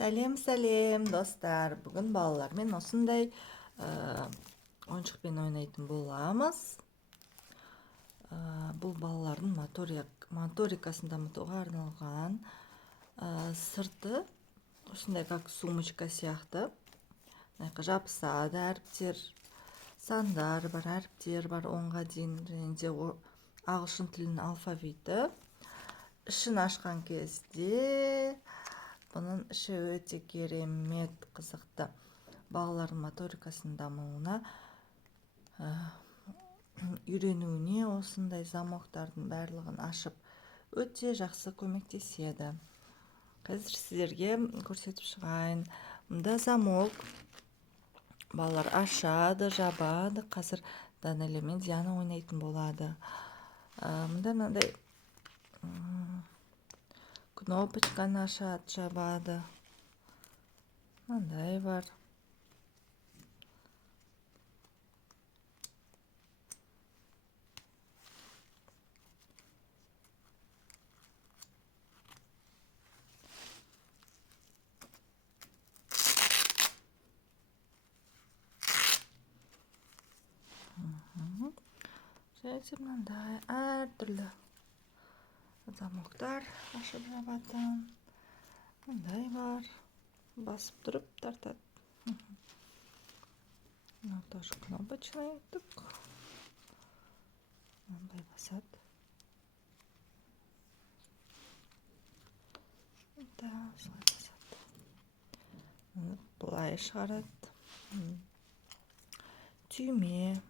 Сәлем достар. Бүгін балалармен осындай ойыншықпен ойнайтын боламыз. Бұл балалардың моторикасын дамытуға арналған сырты осындай как сумочка сияқты. Жабысады әріптер, сандар бар, әріптер бар 10-ға дейін, және де ағылшын тілінің алфавиті. Ішін ашқан кезде бұның іші өте керемет қызықты. Балалардың моторикасының дамуына, үйренуіне осындай замоктардың барлығын ашып өте жақсы көмектеседі. Қазір сіздерге көрсетіп шығайын. Мұнда замок. Балалар ашады, жабады. Қазір Данэлия мен Диана ойнайтын болады. Мұнда мынандай кнопочканы ашады, жабады. Мындай бар. Және мындай әртүрлі замоктар ашып жабатын. Мындай бар. Басып тұрып тартады. Мынау тоже кнопочный. Мындай басады. Да, солай басады. Былай шығарады. Түйме.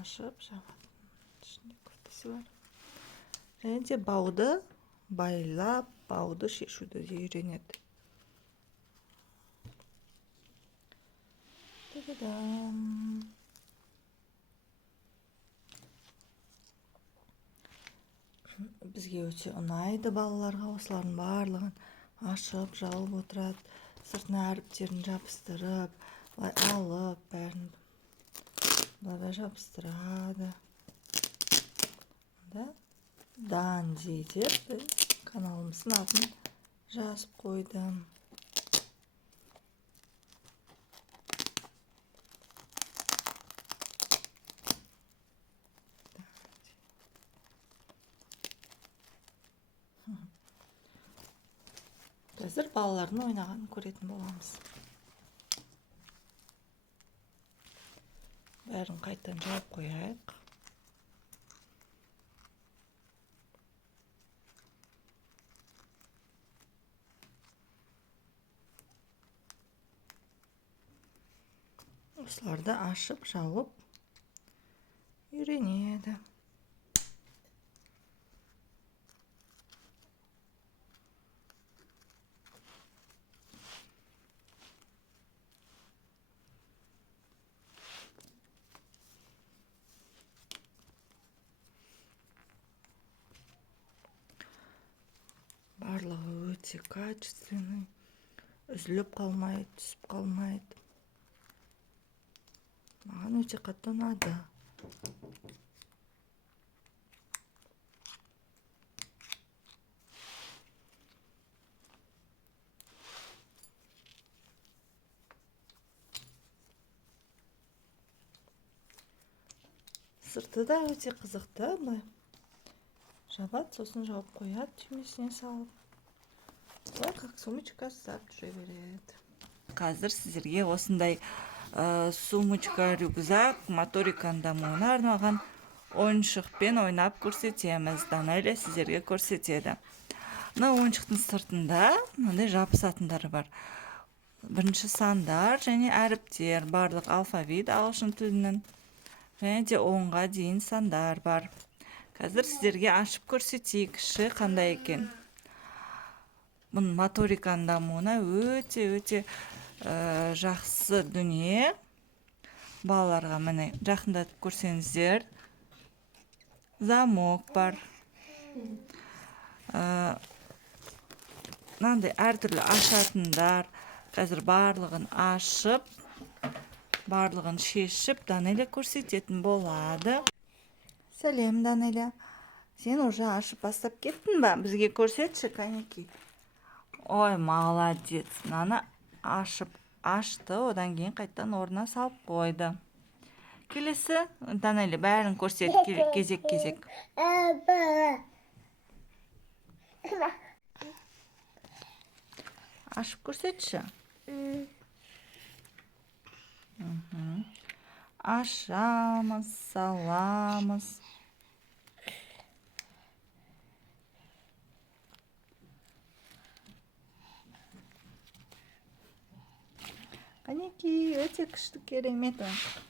Ашып жабады. Ішінде көптесі бар. Және де бауды байлап, бауды шешуді де үйренеді. Бізге өте ұнайды балаларға осылардың барлығын ашып, жауып отырады. Сыртына әріптерін жабыстырып, алып, бәрін былай жабыстырады. Данди деп каналымыздың атын жазып қойдым. Қазір балалардың ойнағанын көретін боламыз. Бәрін қайтадан жауып қояйық. Осыларды ашып, жауып үйренеді. Барлығы өте качественный, үзіліп қалмайды, түсіп қалмайды. Маған өте қатты ұнады. Сырты да өте қызықты. Жабады, сосын жауып қояды, түймесіне салып. Олай как сумочка ұстап жүре береді. Қазір сіздерге осындай сумочка, рюкзак, моториканың дамуына арналған ойыншықпен ойнап көрсетеміз. Данэлия сіздерге көрсетеді. Мына ойыншықтың сыртында мынандай жабысатындары бар. Бірінші сандар және әріптер, барлық алфавит ағылшын тілінің. Және де 10-ға дейін сандар бар. Қазір сіздерге ашып көрсетейік, іші қандай екен. Бұның моториканың дамуына өте жақсы дүние. Балаларға міне жақындатып көрсеңіздер. Замок бар. Мынандай әртүрлі ашатындар. Қазір барлығын ашып, барлығын шешіп, Данэлия көрсететін болады. Сәлем, Данэлия. Сен уже ашып бастап кеттің ба? Бізге көрсетші, кәнекей. Ой, молодец. Мынаны ашты, одан кейін қайттан орнына салып қойды. Келесі, Данелия, бәрін көрсет, кезек-кезек. Ашып көрсетші. Ашамыз, саламыз. Қанеки, өте күшті, керемет ойыншық.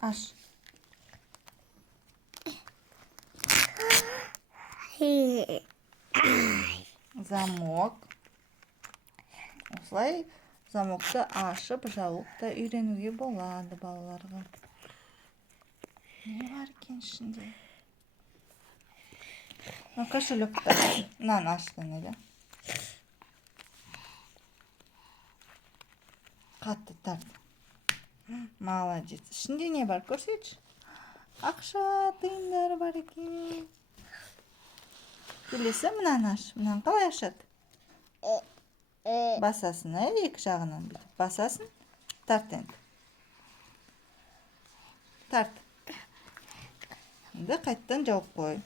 Аш. Замок. Осылай замокты ашып, жауып та үйренуге болады балаларға. Не бар екен ішінде? Кошелектер. Мынаны аштың еді. Қатты тарт. Молодец. Ішінде не бар, көрсетші. Ақша, тиындар бар екен. Келесі мынаны аш. Мынаны қалай ашады? Басасын, екі жағынан бүйтіп. Басасын. Тарт енді. Тарт. Енді қайттан жауып қой.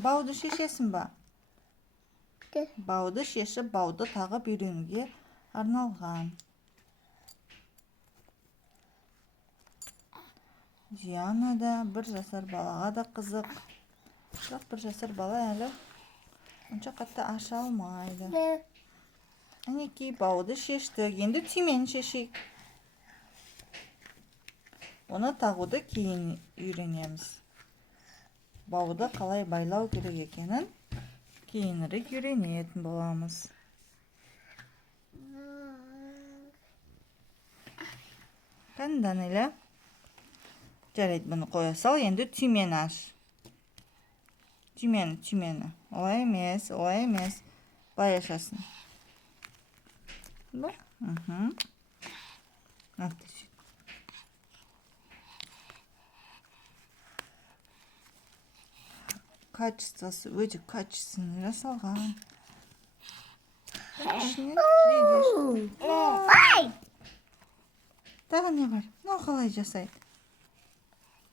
Бауды шешесің ба? Бауды шешіп, бауды тағып үйренуге арналған. Диана да 1 жасар балаға да қызық. Бірақ 1 жасар бала әлі онша қатты аша алмайды. Әнеки, бауды шештік. Енді түймені шешейік. Оны тағуды кейін үйренеміз. Бауды қалай байлау керек екенін кейінірек үйренетін боламыз. Қане, Данелия? Жарайды, бұны қоя сал, енді түймені аш. Түймені. Олай емес. Былай ашасын. Ба? Отлично. Качествосы өте качественный жасалған. Тағы не бар? Мынау қалай жасайды?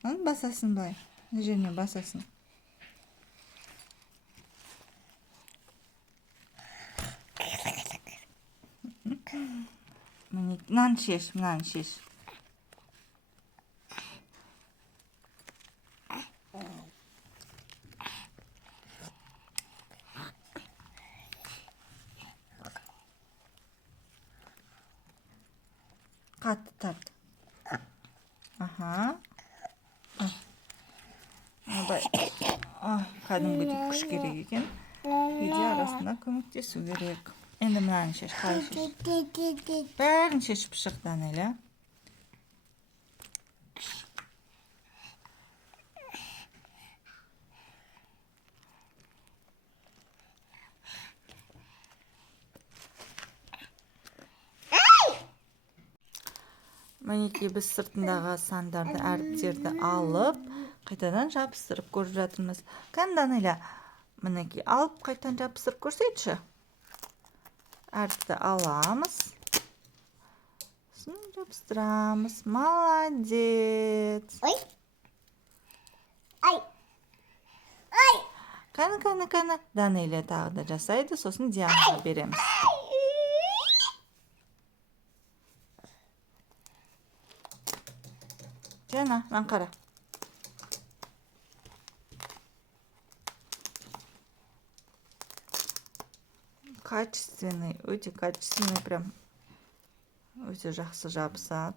Басасын былай. Мына жеріне басасын. Мынаны шеш. Қатты тарт. Кәдімгідей күш керек екен. Кейде арасында көмектесу керек. Енді мынаны шеш, қалай шеш? Бәрін шешіп шық, Данелия. Мінекей, біз сыртындағы сандарды, әріптерді алып, қайтадан жабыстырып көріп жатырмыз. Қане, Данелия, мінекей, алып қайтадан жабыстырып көрсетші. Әріпті аламыз. Сосын жабыстырамыз. Молодец. Қане. Данелия тағы да жасайды, сосын Дианаға береміз. Диана, мынаны қара. Качественный, өте качественный, прям өте жақсы жабысады.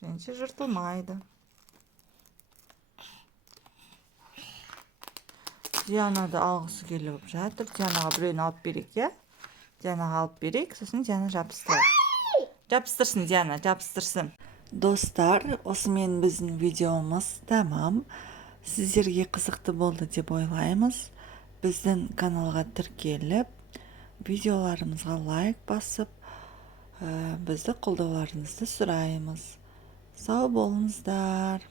Бірінші жыртылмайды. Дианады алғысы келіп жатыр. Дианаға біреуін алып берейік, я? Дианаға алып берейік, сосын Диана жабыстырады. Жабыстырсын, Диана, жабыстырсын. Достар, осымен біздің видеомыз тамам. Сіздерге қызықты болды деп ойлаймыз. біздің каналға тіркеліп, видеоларымызға лайк басып, бізді қолдауларыңызды сұраймыз. Сау болыңыздар.